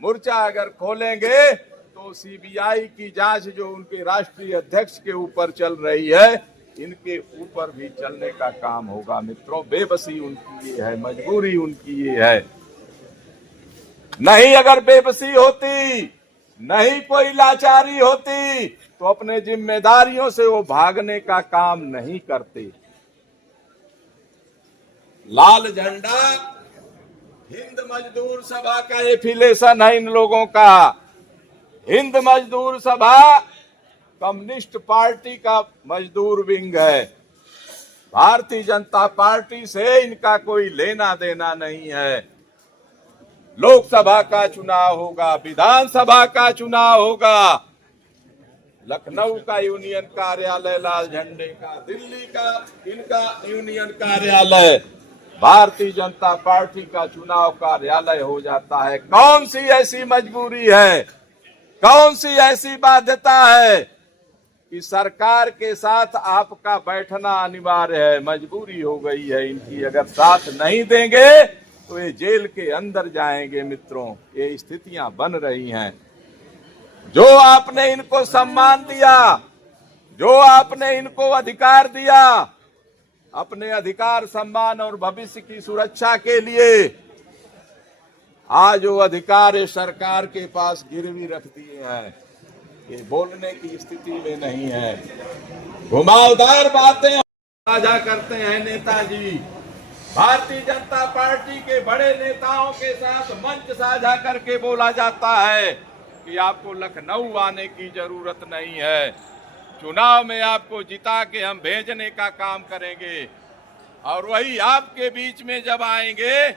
मोर्चा अगर खोलेंगे, तो सीबीआई की जांच जो उनके राष्ट्रीय अध्यक्ष के ऊपर चल रही है, इनके ऊपर भी चलने का काम होगा। मित्रों, बेबसी उनकी ये है, मजबूरी उनकी ये है। नहीं अगर बेबसी होती, नहीं कोई लाचारी होती, तो अपने जिम्मेदारियों से वो भागने का काम नहीं करते। लाल झंडा हिंद मजदूर सभा का एफिलेशन है इन लोगों का। हिंद मजदूर सभा कम्युनिस्ट पार्टी का मजदूर विंग है। भारतीय जनता पार्टी से इनका कोई लेना देना नहीं है। लोकसभा का चुनाव होगा, विधानसभा का चुनाव होगा, लखनऊ का यूनियन कार्यालय लाल झंडे का, दिल्ली का इनका यूनियन कार्यालय, भारतीय जनता पार्टी का चुनाव कार्यालय हो जाता है। कौन सी ऐसी मजबूरी है, कौन सी ऐसी बाध्यता है कि सरकार के साथ आपका बैठना अनिवार्य है, मजबूरी हो गई है इनकी। अगर साथ नहीं देंगे तो ये जेल के अंदर जाएंगे। मित्रों, ये स्थितियां बन रही हैं। जो आपने इनको सम्मान दिया, जो आपने इनको अधिकार दिया, अपने अधिकार, सम्मान और भविष्य की सुरक्षा के लिए, आज वो अधिकार सरकार के पास गिरवी रख दिए हैं। ये बोलने की स्थिति में नहीं है। घुमावदार बातें साझा करते हैं नेताजी। भारतीय जनता पार्टी के बड़े नेताओं के साथ मंच साझा करके बोला जाता है कि आपको लखनऊ आने की जरूरत नहीं है, चुनाव में आपको जिता के हम भेजने का काम करेंगे। और वही आपके बीच में जब आएंगे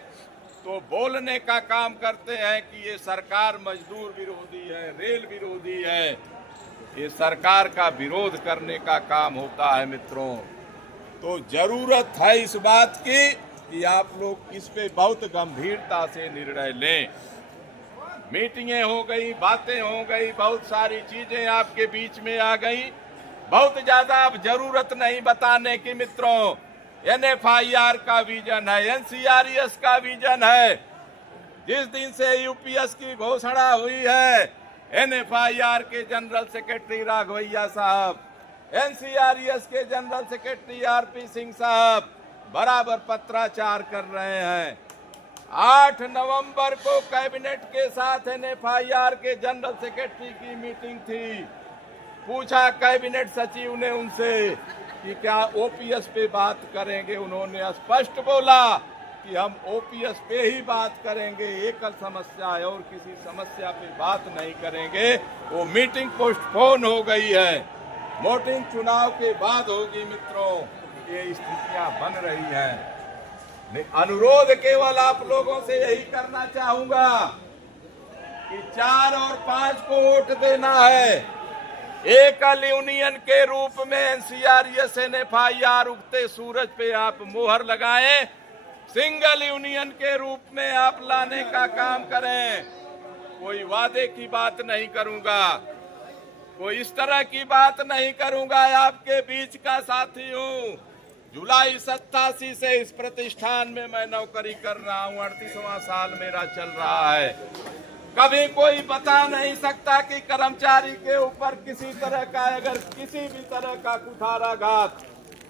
तो बोलने का काम करते हैं कि ये सरकार मजदूर विरोधी है, रेल विरोधी है। ये सरकार का विरोध करने का काम होता है। मित्रों, तो जरूरत है इस बात की कि आप लोग इस पे बहुत गंभीरता से निर्णय लें। मीटिंगें हो गई, बातें हो गई, बहुत सारी चीजें आपके बीच में आ गई, बहुत ज्यादा अब जरूरत नहीं बताने की। मित्रों, NFIR का विजन है, NCRES का विजन है। जिस दिन से यूपीएस की घोषणा हुई है, NFIR के जनरल सेक्रेटरी राघवैया साहब, NCRES के जनरल सेक्रेटरी RP सिंह साहब बराबर पत्राचार कर रहे हैं। 8 नवंबर को कैबिनेट के साथ NFIR के जनरल सेक्रेटरी की मीटिंग थी। पूछा कैबिनेट सचिव ने उनसे कि क्या ओपीएस पे बात करेंगे, उन्होंने स्पष्ट बोला कि हम ओपीएस पे ही बात करेंगे, एकल समस्या है और किसी समस्या पे बात नहीं करेंगे। वो मीटिंग पोस्टपोन हो गई है, वोटिंग चुनाव के बाद होगी। मित्रों, ये स्थितियां बन रही हैं। अनुरोध केवल आप लोगों से यही करना चाहूंगा कि 4 और 5 को वोट देना है। एकल यूनियन के रूप में एनसीआरएस एफआईआर उगते सूरज पे आप मोहर लगाएं। सिंगल यूनियन के रूप में आप लाने का काम करें। कोई वादे की बात नहीं करूंगा, कोई इस तरह की बात नहीं करूंगा। आपके बीच का साथी हूं। जुलाई 87 से इस प्रतिष्ठान में मैं नौकरी कर रहा हूं, 38वां साल मेरा चल रहा है। कभी कोई बता नहीं सकता कि कर्मचारी के ऊपर किसी तरह का, अगर किसी भी तरह का कुठाराघात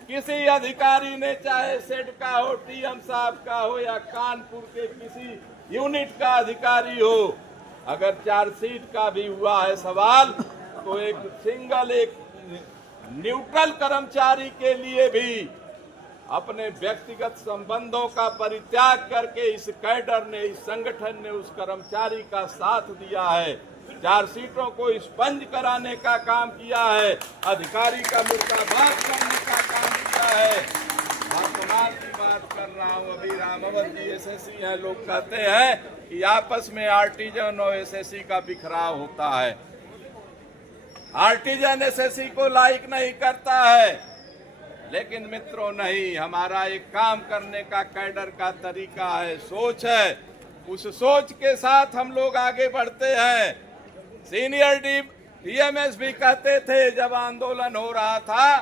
किसी अधिकारी ने, चाहे सेड का हो, टीएम साहब का हो या कानपुर के किसी यूनिट का अधिकारी हो, अगर चार्जशीट का भी हुआ है सवाल, तो एक सिंगल, एक न्यूट्रल कर्मचारी के लिए भी अपने व्यक्तिगत संबंधों का परित्याग करके इस कैडर ने, इस संगठन ने उस कर्मचारी का साथ दिया है। 4 सीटों को स्पंज कराने का काम किया है, अधिकारी का मुर्दाबाद करने का काम किया है। वर्तमान की बात कर रहा हूँ, अभी रामावत जी एसएससी हैं, लोग कहते हैं कि आपस में आर्टिजन और एसएससी का बिखराव होता है। आर्टिजन एसएससी को लाइक नहीं करता है, लेकिन मित्रों नहीं, हमारा एक काम करने का कैडर का तरीका है, सोच है। उस सोच के साथ हम लोग आगे बढ़ते हैं। सीनियर डीएमएस भी कहते थे, जब आंदोलन हो रहा था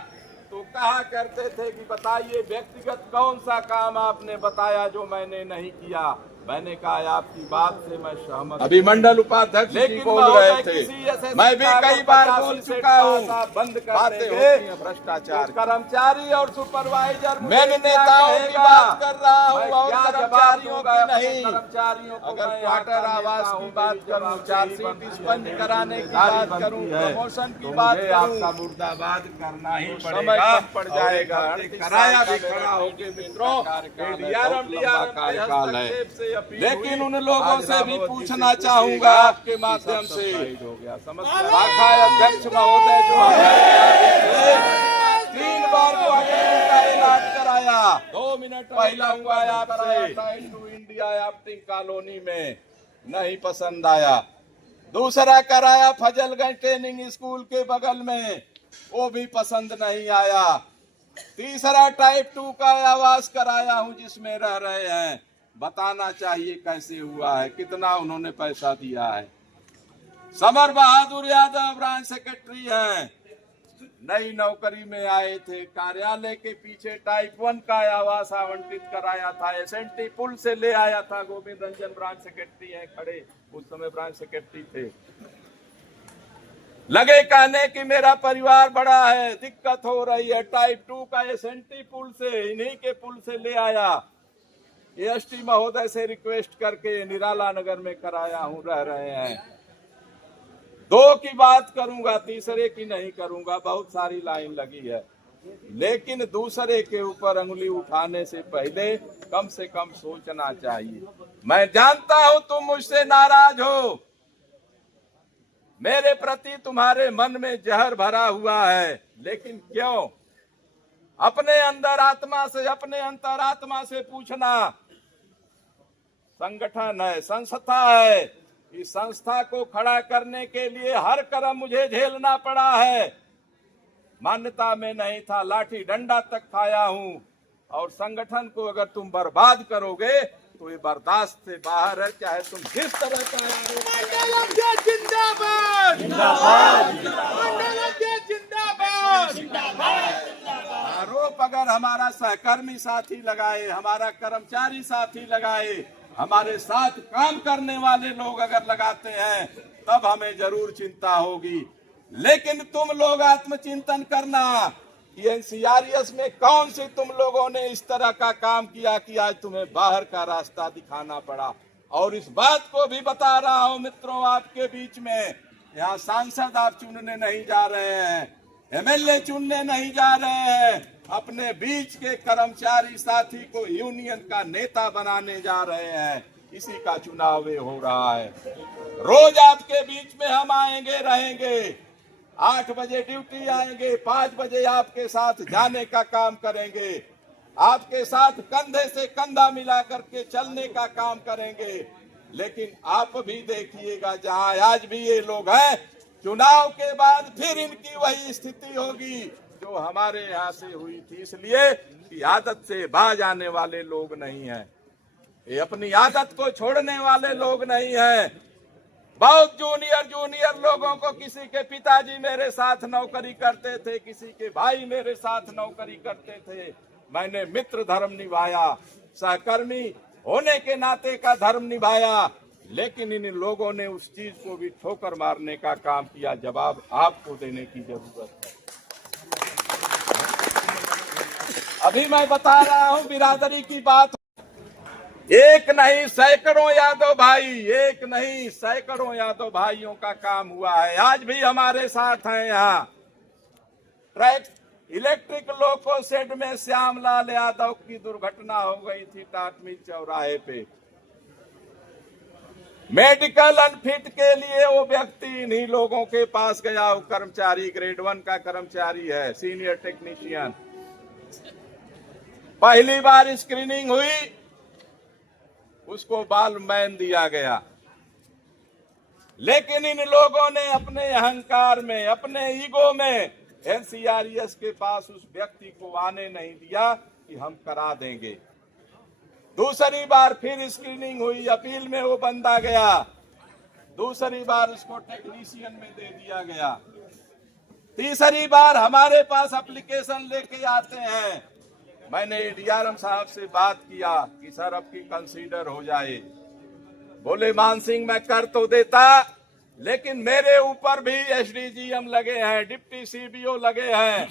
तो कहा करते थे कि बताइए व्यक्तिगत कौन सा काम आपने बताया जो मैंने नहीं किया। मैंने कहा आपकी बात से मैं सहमत। अभी मंडल उपाध्यक्ष लेकिन बोल रहे थे, मैं भी कई बार बोल चुका हूँ, बंद करेंगे भ्रष्टाचार। कर्मचारी और सुपरवाइजर, मैं नेताओं की बात कर रहा हूँ और कर्मचारियों की नहीं। कर्मचारियों को अगर क्वार्टर आवास की बात करूँ, चार्जशीट स्पंज कराने की बात करूँ, प्रमोशन की बात करूँ, आपका मुर्दाबाद करना ही पड़ेगा, पड़ जाएगा। किराया भी खड़ा होके मित्रों, कार्यकाल है। लेकिन उन लोगों से भी पूछना चाहूंगा आपके माध्यम से, शाखा अध्यक्ष महोदय जो 3 बार क्वार्टर का ऐलान कराया, 2 मिनट पहला हुआ आपसे इंडिया याफ्टिंग कॉलोनी में, नहीं पसंद आया। दूसरा कराया फजलगंज ट्रेनिंग स्कूल के बगल में, वो भी पसंद नहीं आया। तीसरा टाइप 2 का आवास कराया हूं जिसमें रह रहे हैं। बताना चाहिए कैसे हुआ है, कितना उन्होंने पैसा दिया है। Summer Bahadur Yadav branch secretary हैं, नई नौकरी में आए थे, कार्यालय के पीछे टाइप 1 का आवास आवंटित कराया था, एसएनटी पुल से ले आया था। गोविंद रंजन ब्रांच सेक्रेटरी हैं खड़े, उस समय ब्रांच सेक्रेटरी थे। लगे कहने कि मेरा परिवार बड़ा है, दिक्कत हो रही है, टाइप 2 का एसएनटी पुल से, इन्हीं के पुल से ले आया। एसटी महोदय से रिक्वेस्ट करके निराला नगर में कराया हूं, रह रहे हैं। 2 की बात करूंगा, तीसरे की नहीं करूंगा, बहुत सारी लाइन लगी है। लेकिन दूसरे के ऊपर अंगुली उठाने से पहले कम से कम सोचना चाहिए। मैं जानता हूं तुम मुझसे नाराज हो, मेरे प्रति तुम्हारे मन में जहर भरा हुआ है, लेकिन क्यों? अपने अंदर आत्मा से, अपने अंतरात्मा से पूछना। संगठन है, संस्था है, इस संस्था को खड़ा करने के लिए हर कदम मुझे झेलना पड़ा है। मान्यता में नहीं था, लाठी डंडा तक खाया हूं। और संगठन को अगर तुम बर्बाद करोगे तो ये बर्दाश्त से बाहर है, चाहे तुम जिस तरह का आरोप अगर हमारा सहकर्मी साथी लगाए, हमारा कर्मचारी साथी लगाए, हमारे साथ काम करने वाले लोग अगर लगाते हैं, तब हमें जरूर चिंता होगी। लेकिन तुम लोग आत्मचिंतन करना कि एनसीआरएस में कौन से तुम लोगों ने इस तरह का काम किया कि आज तुम्हें बाहर का रास्ता दिखाना पड़ा। और इस बात को भी बता रहा हूं मित्रों आपके बीच में, यहाँ सांसद आप चुनने नहीं जा रहे हैं, एमएलए चुनने नहीं जा रहे हैं, अपने बीच के कर्मचारी साथी को यूनियन का नेता बनाने जा रहे हैं। इसी का चुनाव हो रहा है। रोज आपके बीच में हम आएंगे रहेंगे, 8 बजे ड्यूटी आएंगे, 5 बजे आपके साथ जाने का काम करेंगे, आपके साथ कंधे से कंधा मिला करके चलने का काम करेंगे। लेकिन आप भी देखिएगा, जहां आज भी ये लोग हैं, चुनाव के बाद फिर इनकी वही स्थिति होगी जो हमारे यहाँ से हुई थी। इसलिए कि आदत से बाज आने वाले लोग नहीं हैं, ये अपनी आदत को छोड़ने वाले लोग नहीं हैं। बहुत जूनियर लोगों को, किसी के पिताजी मेरे साथ नौकरी करते थे, किसी के भाई मेरे साथ नौकरी करते थे, मैंने मित्र धर्म निभाया, सहकर्मी होने के नाते का धर्म निभाया। लेकिन इन लोगों ने उस चीज को भी ठोकर मारने का काम किया। जवाब आपको देने की जरूरत है। अभी मैं बता रहा हूं बिरादरी की बात। एक नहीं सैकड़ों यादव भाई, एक नहीं सैकड़ों यादव भाइयों का काम हुआ है, आज भी हमारे साथ हैं। यहाँ ट्रैक इलेक्ट्रिक लोको शेड में श्यामलाल यादव की दुर्घटना हो गई थी टाटमिल चौराहे पे। मेडिकल अनफिट के लिए वो व्यक्ति इन्हीं लोगों के पास गया। वो कर्मचारी ग्रेड 1 का कर्मचारी है, सीनियर टेक्नीशियन। पहली बार स्क्रीनिंग हुई, उसको बालमैन दिया गया। लेकिन इन लोगों ने अपने अहंकार में, अपने ईगो में एनसीआरएस के पास उस व्यक्ति को आने नहीं दिया कि हम करा देंगे। दूसरी बार फिर स्क्रीनिंग हुई, अपील में वो बंदा गया, दूसरी बार उसको टेक्नीशियन में दे दिया गया। तीसरी बार हमारे पास एप्लीकेशन लेके आते हैं। मैंने डीआरएम साहब से बात किया कि सर अब की कंसीडर हो जाए। बोले मान सिंह मैं कर तो देता, लेकिन मेरे ऊपर भी एसडीजीएम लगे हैं, डिप्टी सीबीओ लगे हैं,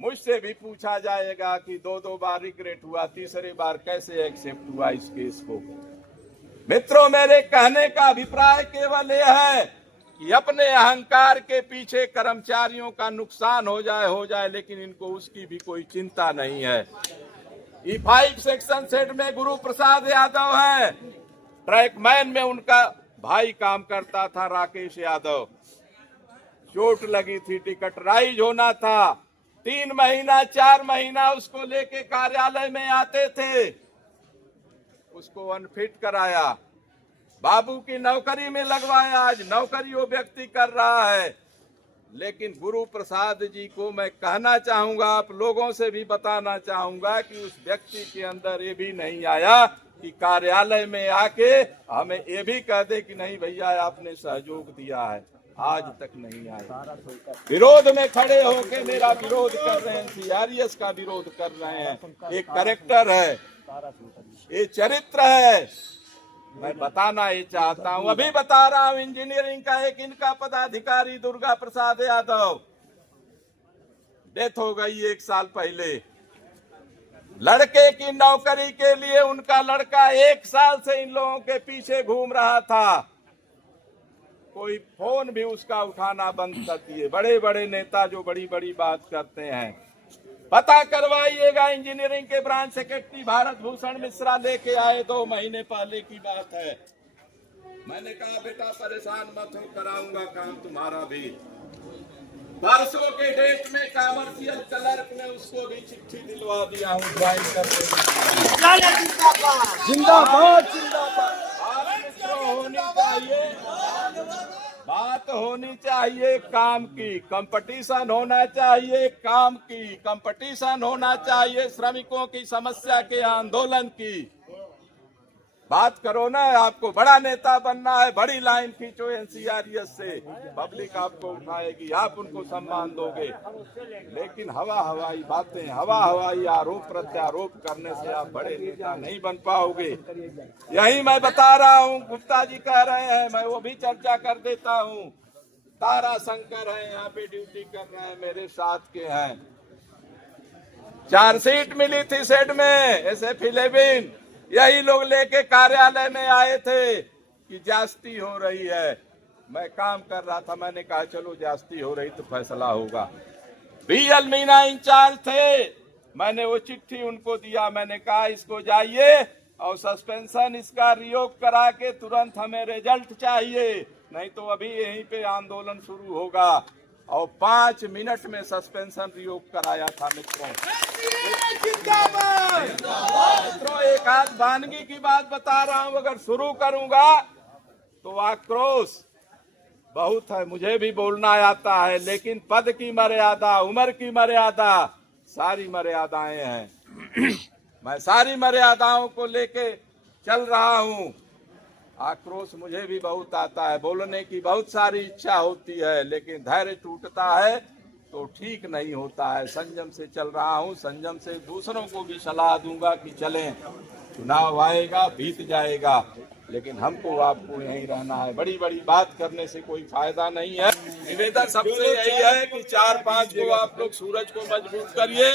मुझसे भी पूछा जाएगा कि 2 बार रिग्रेट हुआ, तीसरी बार कैसे एक्सेप्ट हुआ इस केस को। मित्रों, मेरे कहने का अभिप्राय केवल यह है कि अपने अहंकार के पीछे कर्मचारियों का नुकसान हो जाए, लेकिन इनको उसकी भी कोई चिंता नहीं है। E5 सेक्शन सेट में गुरु प्रसाद यादव है, ट्रैकमैन में उनका भाई काम करता था राकेश यादव। चोट लगी थी, टिकट राइज होना था, 3 महीना 4 महीना उसको लेके कार्यालय में आते थे, उसको अनफिट कराया, बाबू की नौकरी में लगवाया। आज नौकरी वो व्यक्ति कर रहा है। लेकिन गुरु प्रसाद जी को मैं कहना चाहूंगा, आप लोगों से भी बताना चाहूंगा कि उस व्यक्ति के अंदर ये भी नहीं आया कि कार्यालय में आके हमें ये भी कह दे कि नहीं भैया आपने सहयोग दिया है। आज तक नहीं आया। विरोध में खड़े होके मेरा विरोध कर रहे हैं, एनसीआरएस का विरोध कर रहे हैं। एक कैरेक्टर है, ये चरित्र है। मैं बताना ये चाहता हूं, अभी बता रहा हूं। इंजीनियरिंग का एक इनका पदाधिकारी दुर्गा प्रसाद यादव, डेथ हो गई 1 साल पहले। लड़के की नौकरी के लिए उनका लड़का 1 साल से इन लोगों के पीछे घूम रहा था, कोई फोन भी उसका उठाना बंद कर दिए। बड़े बड़े नेता जो बड़ी बड़ी बात करते हैं, पता करवाइएगा। इंजीनियरिंग के ब्रांच सेक्रेटरी भारत भूषण मिश्रा लेके आए, 2 महीने पहले की बात है। मैंने कहा बेटा परेशान मत हो, कराऊंगा काम तुम्हारा भी। परसों के डेट में कमर्शियल क्लर्क ने उसको भी चिट्ठी दिलवा दिया हूँ ज्वाइन करने। जिंदाबाद जिंदाबाद। बात होनी चाहिए काम की, कंपटीशन होना चाहिए काम की, कंपटीशन होना चाहिए श्रमिकों की समस्या के आंदोलन की। बात करो ना, आपको बड़ा नेता बनना है, बड़ी लाइन खींचो एनसीआरएस से, पब्लिक आपको उठाएगी, आप उनको सम्मान दोगे। लेकिन हवा हवाई बातें, हवा हवाई आरोप प्रत्यारोप करने से आप बड़े नेता नहीं बन पाओगे। यही मैं बता रहा हूँ, गुप्ता जी कह रहे हैं, मैं वो भी चर्चा कर देता हूँ। तारा शंकर है यहाँ पे, ड्यूटी कर रहे हैं, मेरे साथ के हैं। 4 सीट मिली थी सेट में, SF11। यही लोग लेके कार्यालय में आए थे कि ज्यादती हो रही है। मैं काम कर रहा था, मैंने कहा चलो जास्ती हो रही तो फैसला होगा। बीएल मीना इंचार्ज थे, मैंने वो चिट्ठी उनको दिया, मैंने कहा इसको जाइए और सस्पेंशन इसका रियोग करा के तुरंत हमें रिजल्ट चाहिए, नहीं तो अभी यहीं पे आंदोलन शुरू होगा। और 5 मिनट में सस्पेंशन रियोग कराया था मित्रों। मित्रों एक आध वानगी की बात बता रहा हूं, अगर शुरू करूंगा तो आक्रोश बहुत है, मुझे भी बोलना आता है, लेकिन पद की मर्यादा, उम्र की मर्यादा, सारी मर्यादाएं हैं। मैं सारी मर्यादाओं को लेके चल रहा हूं। आक्रोश मुझे भी बहुत आता है, बोलने की बहुत सारी इच्छा होती है, लेकिन धैर्य टूटता है तो ठीक नहीं होता है। संयम से चल रहा हूं, संयम से दूसरों को भी सलाह दूंगा कि चलें, चुनाव आएगा बीत जाएगा, लेकिन हमको आपको यहीं रहना है। बड़ी बड़ी बात करने से कोई फायदा नहीं है। निवेदन सबसे यही है कि 4-5 को आप लोग सूरज को मजबूत करिए।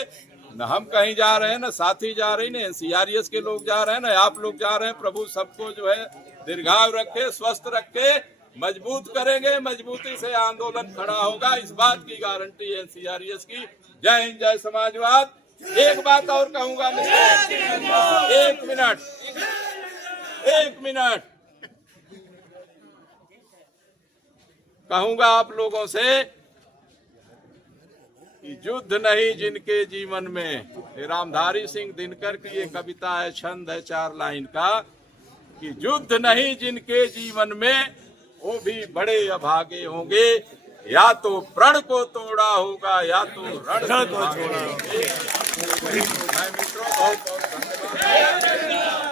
न हम कहीं जा रहे हैं, न साथी जा रहे हैं, न सीआरएस के लोग जा रहे हैं, न आप लोग जा रहे हैं। प्रभु सबको जो है दीर्घायु रखे, स्वस्थ रखे, मजबूत करेंगे, मजबूती से आंदोलन खड़ा होगा, इस बात की गारंटी है सीआरएस की। जय हिंद, जय समाजवाद। एक बात और कहूंगा मित्र, एक मिनट कहूंगा आप लोगों से कि युद्ध नहीं जिनके जीवन में, रामधारी सिंह दिनकर की ये कविता है, छंद है 4 लाइन का, कि युद्ध नहीं जिनके जीवन में वो भी बड़े अभागे होंगे, या तो प्रण को तोड़ा होगा या तो रण को छोड़ा होगा। मैं मित्रों बहुत धन्यवाद।